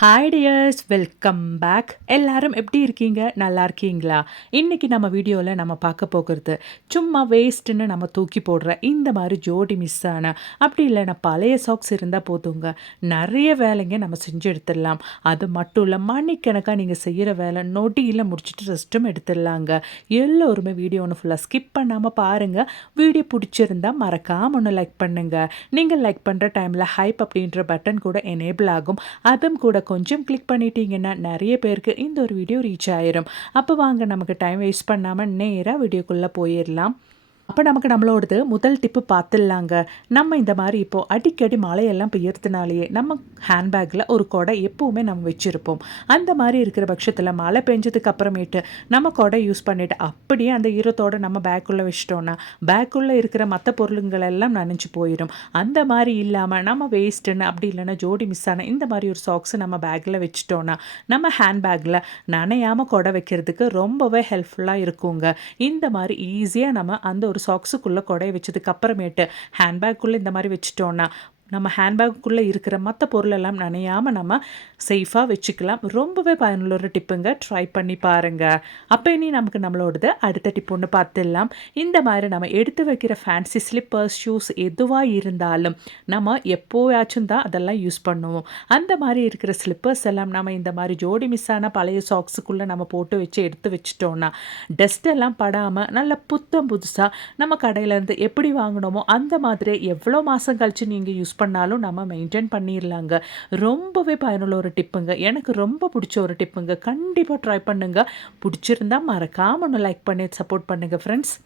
Hi tears, welcome back. எல்லாரும் எப்படி இருக்கீங்க? நல்லா இருக்கீங்களா? இன்றைக்கி நம்ம வீடியோவில் நம்ம பார்க்க போகிறது சும்மா வேஸ்ட்டுன்னு நம்ம தூக்கி போடுற இந்த மாதிரி ஜோடி மிஸ் ஆன அப்படி இல்லைன்னா பழைய சாக்ஸ் இருந்தால் போதுங்க, நிறைய வேலைங்க நம்ம செஞ்சு எடுத்துடலாம். அது மட்டும் இல்லை, மணிக்கணக்காக நீங்கள் செய்கிற வேலை நொடியில் முடிச்சுட்டு ரெஸ்ட்டும் எடுத்துடலாங்க. எல்லோருமே வீடியோ ஒன்று ஃபுல்லாக ஸ்கிப் பண்ணாமல் பாருங்கள். வீடியோ பிடிச்சிருந்தா மறக்காமல் ஒன்று லைக் பண்ணுங்கள். நீங்கள் லைக் பண்ணுற டைமில் ஹைப் அப்படின்ற பட்டன் கூட எனேபிள் ஆகும். அதுவும் கூட கொஞ்சம் கிளிக் பண்ணிட்டீங்கன்னா நிறைய பேருக்கு இந்த ஒரு வீடியோ ரீச் ஆயிரும். அப்போ வாங்க, நமக்கு டைம் வேஸ்ட் பண்ணாமல் நேராக வீடியோக்குள்ளே போயிடலாம். அப்போ நமக்கு நம்மளோடது முதல் டிப்பு பார்த்துடலாங்க. நம்ம இந்த மாதிரி இப்போது அடிக்கடி மழையெல்லாம் பெய்யறதுனாலேயே நம்ம ஹேண்ட்பேக்கில் ஒரு கொடை எப்போவுமே நம்ம வச்சுருப்போம். அந்த மாதிரி இருக்கிற பட்சத்தில் மழை பெஞ்சதுக்கு அப்புறமேட்டு நம்ம கொடை யூஸ் பண்ணிவிட்டு அப்படியே அந்த ஈரத்தோடு நம்ம பேக்குள்ளே வச்சிட்டோன்னா பேக்குள்ளே இருக்கிற மற்ற பொருளுங்கள் எல்லாம் நனைஞ்சு போயிடும். அந்த மாதிரி இல்லாமல் நம்ம வேஸ்ட்டுன்னு அப்படி இல்லைன்னா ஜோடி மிஸ் ஆன இந்த மாதிரி ஒரு சாக்ஸு நம்ம பேக்கில் வச்சிட்டோன்னா நம்ம ஹேண்ட்பேக்கில் நனையாமல் கொடை வைக்கிறதுக்கு ரொம்பவே ஹெல்ப்ஃபுல்லாக இருக்குங்க. இந்த மாதிரி ஈஸியாக நம்ம அந்த ஒரு சாக்ஸுக்குள்ளே கொடைய வச்சதுக்கு அப்புறமேட்டு ஹேண்ட்பேக்குள்ளே இந்த மாதிரி வச்சுட்டோன்னா நம்ம ஹேண்ட்பேக்குள்ளே இருக்கிற மற்ற பொருளெல்லாம் நனையாமல் நம்ம சேஃபாக வச்சுக்கலாம். ரொம்பவே பயனுள்ள ஒரு டிப்புங்க, ட்ரை பண்ணி பாருங்கள். அப்போ இனி நமக்கு நம்மளோடது அடுத்த டிப் ஒன்று பார்த்துடலாம். இந்த மாதிரி நம்ம எடுத்து வைக்கிற ஃபேன்சி ஸ்லிப்பர்ஸ், ஷூஸ் எதுவாக இருந்தாலும் நம்ம எப்போயாச்சும் தான் அதெல்லாம் யூஸ் பண்ணுவோம். அந்த மாதிரி இருக்கிற ஸ்லிப்பர்ஸ் எல்லாம் நம்ம இந்த மாதிரி ஜோடி மிஸ் ஆன பழைய சாக்ஸுக்குள்ளே நம்ம போட்டு வச்சு எடுத்து வச்சிட்டோன்னா டஸ்ட் எல்லாம் படாமல் நல்ல புத்தம் புதுசாக நம்ம கடையிலேருந்து எப்படி வாங்கினோமோ அந்த மாதிரி எவ்வளோ மாதம் கழித்து நீங்கள் யூஸ் பண்ணாலும் நம்ம மெயின்டைன் பண்ணிடலாங்க. ரொம்பவே பயனுள்ள ஒரு டிப்புங்க, எனக்கு ரொம்ப பிடிச்ச ஒரு டிப்புங்க. கண்டிப்பாக ட்ரை பண்ணுங்கள். பிடிச்சிருந்தா மறக்காமல் ஒன்று லைக் பண்ணி சப்போர்ட் பண்ணுங்கள் ஃப்ரெண்ட்ஸ்.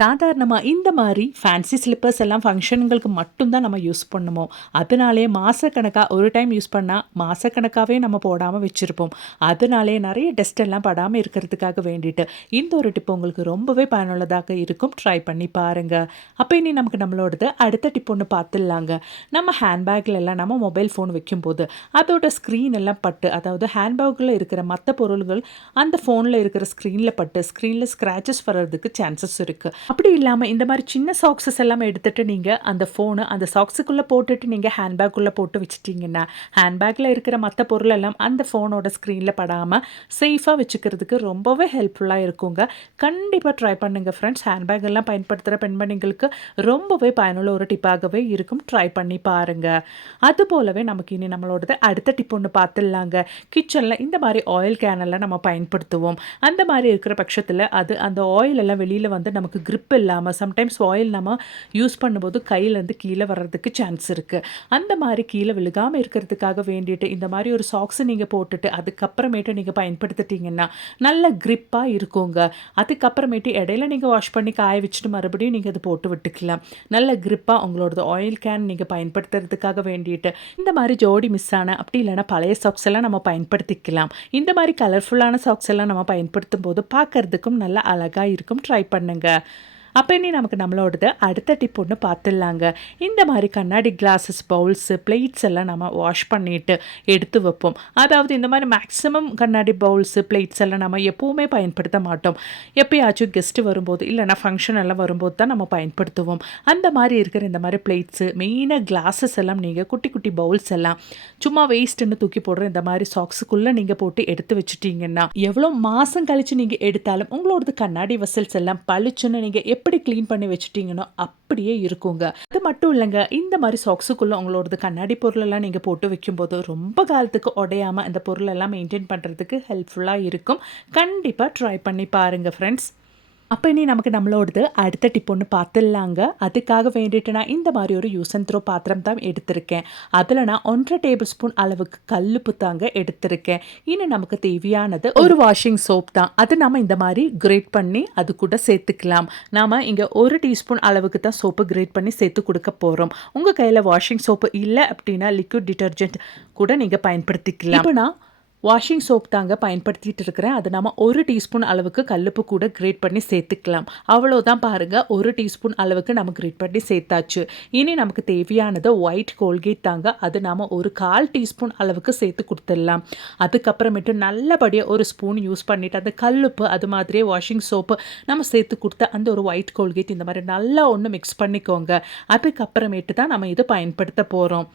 சாதாரணமாக இந்த மாதிரி ஃபேன்சி ஸ்லிப்பர்ஸ் எல்லாம் ஃபங்க்ஷனுங்களுக்கு மட்டும்தான் நம்ம யூஸ் பண்ணுவோம். அதனாலே மாதக்கணக்காக ஒரு டைம் யூஸ் பண்ணால் மாதக்கணக்காகவே நம்ம போடாமல் வச்சுருப்போம். அதனாலே நிறைய டஸ்ட் எல்லாம் படாமல் இருக்கிறதுக்காக வேண்டிட்டு இந்த ஒரு டிப் உங்களுக்கு ரொம்பவே பயனுள்ளதாக இருக்கும். ட்ரை பண்ணி பாருங்கள். அப்போ இனி நமக்கு நம்மளோடது அடுத்த டிப் ஒன்று பார்த்துடலாங்க. நம்ம ஹேண்ட்பேக்கில் எல்லாம் நம்ம மொபைல் ஃபோன் வைக்கும்போது அதோட ஸ்க்ரீன் எல்லாம் பட்டு, அதாவது ஹேண்ட்பேக்கில் இருக்கிற மற்ற பொருள்கள் அந்த ஃபோனில் இருக்கிற ஸ்க்ரீனில் பட்டு ஸ்க்ரீனில் ஸ்க்ராச்சஸ் வர்றதுக்கு சான்சஸ் இருக்குது. அப்படி இல்லாமல் இந்த மாதிரி சின்ன சாக்ஸஸ் எல்லாம் எடுத்துகிட்டு நீங்கள் அந்த ஃபோனு அந்த சாக்ஸுக்குள்ளே போட்டுட்டு நீங்கள் ஹேண்ட்பேக்குள்ளே போட்டு வச்சுட்டிங்கன்னா ஹேண்ட்பேக்கில் இருக்கிற மற்ற பொருள் எல்லாம் அந்த ஃபோனோட ஸ்க்ரீனில் படாமல் சேஃபாக வச்சுக்கிறதுக்கு ரொம்பவே ஹெல்ப்ஃபுல்லாக இருக்குங்க. கண்டிப்பாக ட்ரை பண்ணுங்கள் ஃப்ரெண்ட்ஸ். ஹேண்ட்பேக் எல்லாம் பயன்படுத்துகிற பெண்மணிகளுக்கு ரொம்பவே பயனுள்ள ஒரு டிப்பாகவே இருக்கும். ட்ரை பண்ணி பாருங்கள். அது போலவே நமக்கு இனி நம்மளோடது அடுத்த டிப் ஒன்று பார்த்துடலாங்க. கிச்சனில் இந்த மாதிரி ஆயில் கேனெல்லாம் நம்ம பயன்படுத்துவோம். அந்த மாதிரி இருக்கிற பட்சத்தில் அது அந்த ஆயில் எல்லாம் வெளியில் வந்து நமக்கு grip இல்லாமல் சம்டைம்ஸ் ஆயில் நம்ம யூஸ் பண்ணும்போது கையிலேருந்து கீழே வர்றதுக்கு சான்ஸ் இருக்குது. அந்த மாதிரி கீழே விழுகாமல் இருக்கிறதுக்காக வேண்டிட்டு இந்த மாதிரி ஒரு சாக்ஸை நீங்கள் போட்டுட்டு அதுக்கப்புறமேட்டு நீங்கள் பயன்படுத்திட்டிங்கன்னா நல்ல க்ரிப்பாக இருக்குங்க. அதுக்கப்புறமேட்டு இடையில நீங்கள் வாஷ் பண்ணி காய வச்சுட்டு மறுபடியும் நீங்கள் அதை போட்டு விட்டுக்கலாம். நல்ல க்ரிப்பாக உங்களோட ஆயில் கேன் நீங்கள் பயன்படுத்துறதுக்காக வேண்டிட்டு இந்த மாதிரி ஜோடி மிஸ் ஆன அப்படி இல்லைன்னா பழைய சாக்ஸ் எல்லாம் நம்ம பயன்படுத்திக்கலாம். இந்த மாதிரி கலர்ஃபுல்லான சாக்ஸ் எல்லாம் நம்ம பயன்படுத்தும் போது பார்க்கறதுக்கும் நல்லா அழகாக இருக்கும். ட்ரை பண்ணுங்கள். அப்போ இனி நமக்கு நம்மளோடது அடுத்த டிப் ஒன்று பார்த்துடலாங்க. இந்த மாதிரி கண்ணாடி கிளாஸஸ், பவுல்ஸு, பிளேட்ஸ் எல்லாம் நம்ம வாஷ் பண்ணிவிட்டு எடுத்து வைப்போம். அதாவது இந்த மாதிரி மேக்ஸிமம் கண்ணாடி பவுல்ஸு, பிளேட்ஸ் எல்லாம் நம்ம எப்போவுமே பயன்படுத்த மாட்டோம். எப்போயாச்சும் கெஸ்ட்டு வரும்போது இல்லைனா ஃபங்க்ஷன் எல்லாம் வரும்போது தான் நம்ம பயன்படுத்துவோம். அந்த மாதிரி இருக்கிற இந்த மாதிரி பிளேட்ஸு, மெயினாக கிளாஸஸ் எல்லாம் நீங்கள் குட்டி குட்டி பவுல்ஸ் எல்லாம் சும்மா வேஸ்ட்டுன்னு தூக்கி போடுற இந்த மாதிரி சாக்ஸுக்குள்ளே நீங்கள் போட்டு எடுத்து வச்சுட்டிங்கன்னா எவ்வளோ மாதம் கழித்து நீங்கள் எடுத்தாலும் உங்களோடது கண்ணாடி வெசல்ஸ் எல்லாம் பளிச்சுன்னு நீங்கள் எப்படி க்ளீன் பண்ணி வச்சுட்டிங்கன்னா அப்படியே இருக்குங்க. அது மட்டும் இல்லைங்க, இந்த மாதிரி சாக்ஸுக்குள்ளே உங்களோடது கண்ணாடி பொருளெல்லாம் நீங்கள் போட்டு வைக்கும்போது ரொம்ப காலத்துக்கு உடையாமல் அந்த பொருளெல்லாம் மெயின்டைன் பண்ணுறதுக்கு ஹெல்ப்ஃபுல்லாக இருக்கும். கண்டிப்பாக ட்ரை பண்ணி பாருங்கள் ஃப்ரெண்ட்ஸ். அப்போ இனி நமக்கு நம்மளோடது அடுத்த டிப் ஒன்று பார்த்துடலாங்க. அதுக்காக வேண்டிட்டு நான் இந்த மாதிரி ஒரு யூஸ் அண்ட் த்ரோ பாத்திரம் தான் எடுத்திருக்கேன். அதில் நான் 1.5 டேபிள் ஸ்பூன் அளவுக்கு கல்லுப்பு தாங்க எடுத்திருக்கேன். இனி நமக்கு தேவையானது ஒரு வாஷிங் சோப் தான். அது நம்ம இந்த மாதிரி கிரேட் பண்ணி அது கூட சேர்த்துக்கலாம். நாம் இங்கே 1 டீஸ்பூன் அளவுக்கு தான் சோப்பு கிரேட் பண்ணி சேர்த்து கொடுக்க போகிறோம். உங்கள் கையில் வாஷிங் சோப்பு இல்லை அப்படின்னா லிக்விட் டிட்டர்ஜென்ட் கூட நீங்கள் பயன்படுத்திக்கலாம். இப்போ நான் வாஷிங் சோப் தாங்க பயன்படுத்திகிட்டு இருக்கிறேன். அது நம்ம 1 டீஸ்பூன் அளவுக்கு கல்லுப்பு கூட கிரேட் பண்ணி சேர்த்துக்கலாம். அவ்வளோதான் பாருங்கள், 1 டீஸ்பூன் அளவுக்கு நம்ம கிரேட் பண்ணி சேர்த்தாச்சு. இனி நமக்கு தேவையானது ஒயிட் கோல்கேட் தாங்க. அது நாம் ஒரு 1/4 டீஸ்பூன் அளவுக்கு சேர்த்து கொடுத்துடலாம். அதுக்கப்புறமேட்டு நல்லபடியாக ஒரு ஸ்பூன் யூஸ் பண்ணிவிட்டு அந்த கல்லுப்பு அது மாதிரியே வாஷிங் சோப்பு நம்ம சேர்த்து கொடுத்த அந்த ஒரு ஒயிட் கோல்கேட் இந்த மாதிரி நல்லா ஒன்று மிக்ஸ் பண்ணிக்கோங்க. அதுக்கப்புறமேட்டு தான் நம்ம இதை பயன்படுத்த போகிறோம்.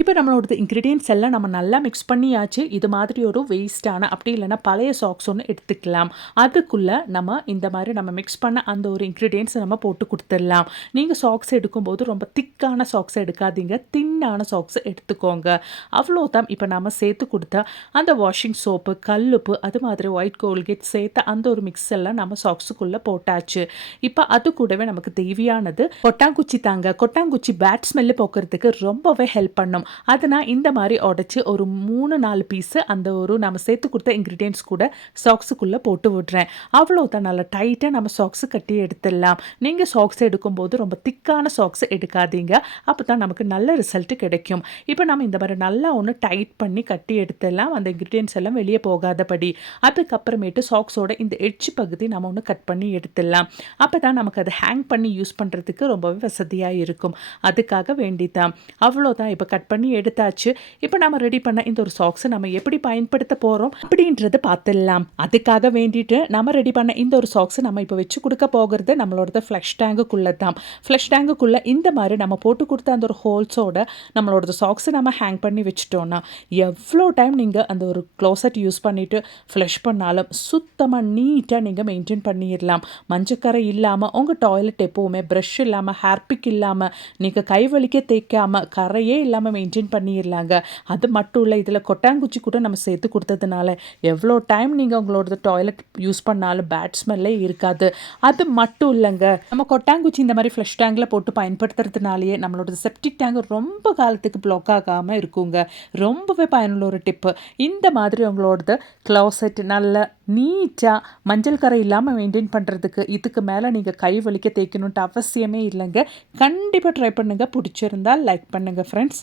இப்போ நம்மளோடது இன்கிரீடியன்ட்ஸ் எல்லாம் நம்ம நல்லா மிக்ஸ் பண்ணியாச்சு. இது மாதிரி ஒரு வேஸ்ட்டான அப்படி இல்லைன்னா பழைய சாக்ஸ் ஒன்று எடுத்துக்கலாம். அதுக்குள்ளே நம்ம இந்த மாதிரி நம்ம மிக்ஸ் பண்ண அந்த ஒரு இன்கிரீடியன்ட்ஸை நம்ம போட்டு கொடுத்துடலாம். நீங்கள் சாக்ஸ் எடுக்கும்போது ரொம்ப திக்கான சாக்ஸ் எடுக்காதீங்க, தின்னான சாக்ஸ் எடுத்துக்கோங்க. அவ்வளோதான். இப்போ நம்ம சேர்த்து கொடுத்த அந்த வாஷிங் சோப்பு, கல்லுப்பு, அது மாதிரி ஒயிட் கோல்கேட் சேர்த்த அந்த ஒரு மிக்ஸ் எல்லாம் நம்ம சாக்ஸுக்குள்ளே போட்டாச்சு. இப்போ அது கூடவே நமக்கு தேவையானது கொட்டாங்குச்சி தாங்க. கொட்டாங்குச்சி பேட் ஸ்மெல்லு போக்குறதுக்கு ரொம்பவே ஹெல்ப் பண்ணும். அதை நான் இந்த மாதிரி உடச்சி ஒரு 3-4 பீஸு அந்த ஒரு நம்ம சேர்த்து கொடுத்த இன்க்ரீடியன்ட்ஸ் கூட சாக்ஸுக்குள்ளே போட்டு விடுறேன். அவ்வளோதான். நல்லா டைட்டாக நம்ம சாக்ஸு கட்டி எடுத்துடலாம். நீங்கள் சாக்ஸ் எடுக்கும்போது ரொம்ப திக்கான சாக்ஸ் எடுக்காதீங்க, அப்போ தான் நமக்கு நல்ல ரிசல்ட்டு கிடைக்கும். இப்போ நம்ம இந்த மாதிரி நல்லா ஒன்று டைட் பண்ணி கட்டி எடுத்துடலாம், அந்த இன்க்ரீடியன்ட்ஸ் எல்லாம் வெளியே போகாதபடி. அதுக்கப்புறமேட்டு சாக்ஸோட இந்த எட்ஜ் பகுதி நம்ம ஒன்று கட் பண்ணி எடுத்துடலாம். அப்போ தான் நமக்கு அதை ஹேங் பண்ணி யூஸ் பண்ணுறதுக்கு ரொம்பவே வசதியாக இருக்கும். அதுக்காக வேண்டிதான். அவ்வளோதான். இப்போ கட் பண்ணி எடுத்தாச்சு. இப்போ நம்ம ரெடி பண்ண இந்த ஒரு சாக்ஸை நம்ம எப்படி பயன்படுத்த போகிறோம் அப்படின்றத பார்த்துடலாம். அதுக்காக வேண்டிட்டு நம்ம ரெடி பண்ண இந்த ஒரு சாக்ஸை நம்ம இப்போ வச்சு கொடுக்க போகிறது நம்மளோட ஃப்ளஷ் டேங்குக்குள்ளே தான். ஃப்ளஷ் டேங்குக்குள்ளே இந்த மாதிரி நம்ம போட்டு கொடுத்த அந்த ஒரு ஹோல்ஸோட நம்மளோட சாக்ஸை நம்ம ஹேங் பண்ணி வச்சுட்டோன்னா எவ்வளோ டைம் நீங்கள் அந்த ஒரு க்ளோசட் யூஸ் பண்ணிவிட்டு ஃப்ளஷ் பண்ணாலும் சுத்தமாக நீட்டாக நீங்கள் மெயின்டைன் பண்ணிடலாம். மஞ்சக்கரை இல்லாமல் உங்கள் டாய்லெட் எப்போவுமே ப்ரஷ் இல்லாமல், ஹேர்பிக் இல்லாமல், நீங்கள் கை வலிக்க தேய்க்காமல், கரையே இல்லாமல் மெயின்டைன் பண்ணிடலாங்க. அது மட்டும் இல்லை, இதில் கொட்டாங்குச்சி கூட நம்ம சேர்த்து கொடுத்ததுனால எவ்வளோ டைம் நீங்கள் உங்களோட டாய்லெட் யூஸ் பண்ணாலும் பேட் ஸ்மெல்லே இருக்காது. அது மட்டும் இல்லைங்க, நம்ம கொட்டாங்குச்சி இந்த மாதிரி ஃப்ளஷ் டேங்கில் போட்டு பயன்படுத்துறதுனாலேயே நம்மளோட செப்டிக் டேங்க் ரொம்ப காலத்துக்கு ப்ளாக் ஆகாமல் இருக்குங்க. ரொம்பவே பயனுள்ள ஒரு டிப்பு. இந்த மாதிரி உங்களோட க்ளோசெட் நல்ல நீட்டாக மஞ்சள் கரை இல்லாமல் மெயின்டைன் பண்ணுறதுக்கு இதுக்கு மேலே நீங்கள் கை வலிக்க தேய்க்கணுன்ட்டு அவசியமே இல்லைங்க. கண்டிப்பாக ட்ரை பண்ணுங்கள். பிடிச்சிருந்தால் லைக் பண்ணுங்கள் ஃப்ரெண்ட்ஸ்.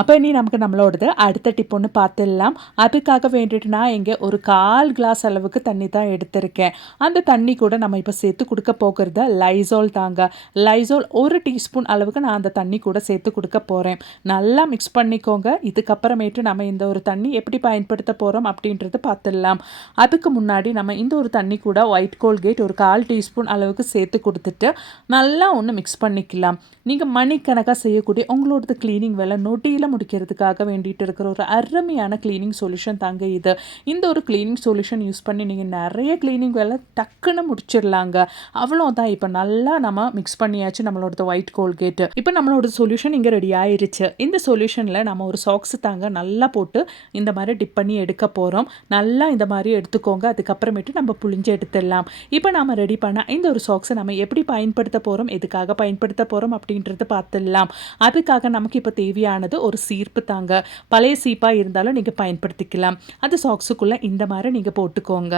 அப்போ இனி நமக்கு நம்மளோடது அடுத்த டிப் ஒன்று பார்த்துடலாம். அதுக்காக வேண்டிட்டு நான் இங்கே ஒரு 1/4 கிளாஸ் அளவுக்கு தண்ணி தான் எடுத்திருக்கேன். அந்த தண்ணி கூட நம்ம இப்போ சேர்த்து கொடுக்க போகிறது லைசால் தாங்க. லைசால் 1 டீஸ்பூன் அளவுக்கு நான் அந்த தண்ணி கூட சேர்த்து கொடுக்க போகிறேன். நல்லா மிக்ஸ் பண்ணிக்கோங்க. இதுக்கப்புறமேட்டு நம்ம இந்த ஒரு தண்ணி எப்படி பயன்படுத்த போகிறோம் அப்படின்றத பார்த்துடலாம். அதுக்கு முன்னாடி நம்ம இந்த ஒரு தண்ணி கூட ஒயிட் கோல்கேட் ஒரு 1/4 டீஸ்பூன் அளவுக்கு சேர்த்து கொடுத்துட்டு நல்லா ஒன்று மிக்ஸ் பண்ணிக்கலாம். நீங்கள் மணிக்கணக்காக செய்யக்கூடிய உங்களோடது க்ளீனிங் வேலை நொடியில் முடிக்கிறதுக்காக வேண்டிட்டு இருக்கிற ஒரு அருமையான க்ளீனிங் சொல்யூஷன் தாங்க இது. இந்த ஒரு க்ளீனிங் சொல்யூஷன் யூஸ் பண்ணி நீங்கள் நிறைய க்ளீனிங் வேலை டக்குன்னு முடிச்சிடலாங்க. அவ்வளோதான். இப்போ நல்லா நம்ம மிக்ஸ் பண்ணியாச்சு நம்மளோட ஒயிட் கோல்கேட். இப்போ நம்மளோட சொல்யூஷன் இங்கே ரெடி ஆயிருச்சு. இந்த சொல்யூஷனில் நம்ம ஒரு சாக்ஸ் தாங்க நல்லா போட்டு இந்த மாதிரி டிப் பண்ணி எடுக்க போகிறோம். நல்லா இந்த மாதிரி எடுத்துக்கோங்க. அதுக்கப்புறமேட்டு நம்ம புளிஞ்சு எடுத்துடலாம். இப்போ நம்ம ரெடி பண்ண இந்த ஒரு சாக்ஸை நம்ம எப்படி பயன்படுத்த போகிறோம், எதுக்காக பயன்படுத்த போகிறோம் அப்படின்றத பார்த்துடலாம். அதுக்காக நமக்கு இப்போ தேவையானது ஒரு சீர்ப்பு தாங்க. பழைய சீப்பாக இருந்தாலும் நீங்கள் பயன்படுத்திக்கலாம். அது சாக்ஸுக்குள்ளே இந்த மாதிரி நீங்கள் போட்டுக்கோங்க.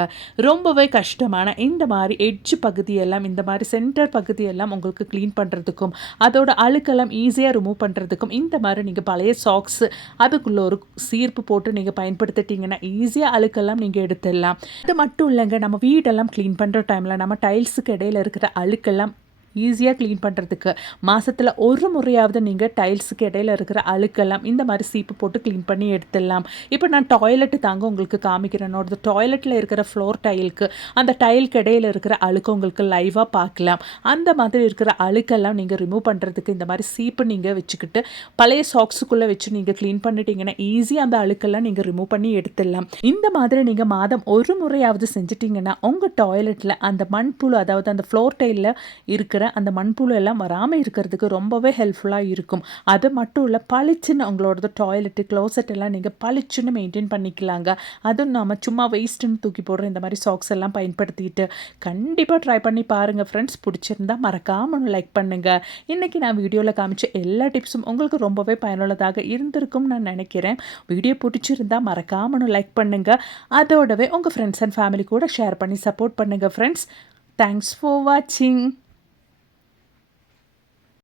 ரொம்பவே கஷ்டமான இந்த மாதிரி எட்ஜ் பகுதியெல்லாம், இந்த மாதிரி சென்டர் பகுதியெல்லாம் உங்களுக்கு க்ளீன் பண்ணுறதுக்கும் அதோட அழுக்கெல்லாம் ஈஸியாக ரிமூவ் பண்ணுறதுக்கும் இந்த மாதிரி நீங்கள் பழைய சாக்ஸு அதுக்குள்ளே ஒரு சீர்ப்பு போட்டு நீங்கள் பயன்படுத்திட்டீங்கன்னா ஈஸியாக அழுக்கெல்லாம் நீங்கள் எடுத்துடலாம். அது மட்டும் இல்லைங்க, நம்ம வீடெல்லாம் க்ளீன் பண்ணுற டைமில் நம்ம டைல்ஸுக்கு இடையில் இருக்கிற அழுக்கெல்லாம் ஈஸியாக க்ளீன் பண்ணுறதுக்கு மாதத்தில் ஒரு முறையாவது நீங்கள் டைல்ஸுக்கு இடையில இருக்கிற அழுக்கெல்லாம் இந்த மாதிரி சீப்பு போட்டு க்ளீன் பண்ணி எடுத்துடலாம். இப்போ நான் டாய்லெட்டு தாங்க உங்களுக்கு காமிக்கிறேன். என்னோட டாய்லெட்டில் இருக்கிற ஃப்ளோர் டைலுக்கு அந்த டைலுக்கு இடையில இருக்கிற அழுக்கு உங்களுக்கு லைவாக பார்க்கலாம். அந்த மாதிரி இருக்கிற அழுக்கெல்லாம் நீங்கள் ரிமூவ் பண்ணுறதுக்கு இந்த மாதிரி சீப்பு நீங்கள் வச்சுக்கிட்டு பழைய சாக்ஸுக்குள்ளே வச்சு நீங்கள் க்ளீன் பண்ணிட்டீங்கன்னா ஈஸியாக அந்த அழுக்கெல்லாம் நீங்கள் ரிமூவ் பண்ணி எடுத்துடலாம். இந்த மாதிரி நீங்கள் மாதம் ஒரு முறையாவது செஞ்சிட்டிங்கன்னா உங்கள் டாய்லெட்டில் அந்த மண்புழு, அதாவது அந்த ஃப்ளோர் டைலில் இருக்கிற அந்த மண்புழு எல்லாம் வராமல் இருக்கிறதுக்கு ரொம்பவே ஹெல்ப்ஃபுல்லாக இருக்கும். அது மட்டும் இல்லை, பளிச்சுன்னு உங்களோட டாய்லெட்டு க்ளோசெட் எல்லாம் நீங்கள் பளிச்சுன்னு மெயின்டைன் பண்ணிக்கலாங்க. அதுவும் நம்ம சும்மா வேஸ்ட்டுன்னு தூக்கி போடுற இந்த மாதிரி சாக்ஸ் எல்லாம் பயன்படுத்திட்டு கண்டிப்பாக ட்ரை பண்ணி பாருங்கள் ஃப்ரெண்ட்ஸ். பிடிச்சிருந்தா மறக்காமல் லைக் பண்ணுங்கள். இன்றைக்கி நான் வீடியோவில் காமிச்ச எல்லா டிப்ஸும் உங்களுக்கு ரொம்பவே பயனுள்ளதாக இருந்திருக்கும் நான் நினைக்கிறேன். வீடியோ பிடிச்சிருந்தா மறக்காமல் லைக் பண்ணுங்கள். அதோடவே உங்கள் ஃப்ரெண்ட்ஸ் அண்ட் ஃபேமிலி கூட ஷேர் பண்ணி சப்போர்ட் பண்ணுங்கள் ஃப்ரெண்ட்ஸ். தேங்க்ஸ் ஃபார் வாட்சிங்.